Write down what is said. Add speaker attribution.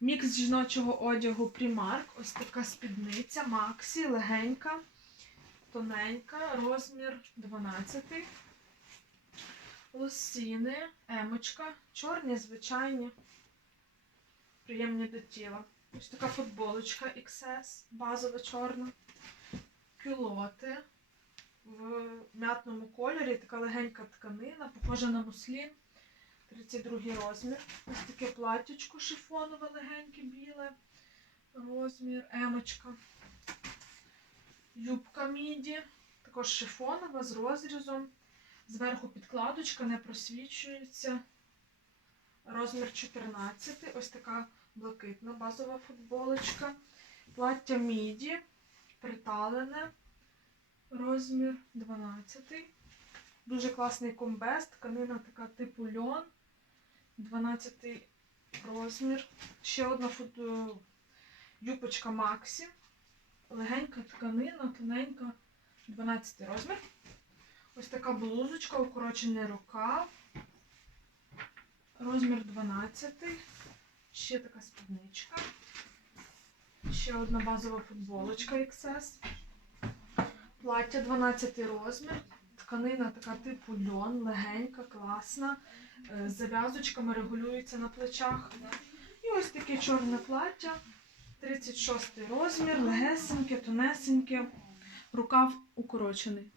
Speaker 1: Мікс жіночого одягу Primark. Ось така спідниця Максі, легенька, тоненька, розмір 12. Лосіни, емочка, чорні, звичайні, приємні до тіла. Ось така футболочка XS, базова чорна. Кюлоти в м'ятному кольорі, така легенька тканина, похожа на муслін. 32 розмір. Ось таке платтячко шифонове, легеньке, біле. Розмір, емочка. Юбка міді, також шифонова з розрізом. Зверху підкладочка не просвічується. Розмір 14. Ось така блакитна базова футболочка. Плаття міді, приталене. Розмір 12. Дуже класний комбез, тканина така типу льон. 12 розмір. Ще одна е, юбочка Максі. Легенька тканина, тоненька, 12 розмір. Ось така блузочка, укорочений рукав. Розмір 12. Ще така спідничка. Ще одна базова футболочка XS. Плаття 12 розмір. Тканина така типу льон, легенька, класна. Е, З зав'язочками регулюється на плечах. І ось таке чорне плаття. 36 розмір, легесеньке, тонесеньке. Рукав укорочений.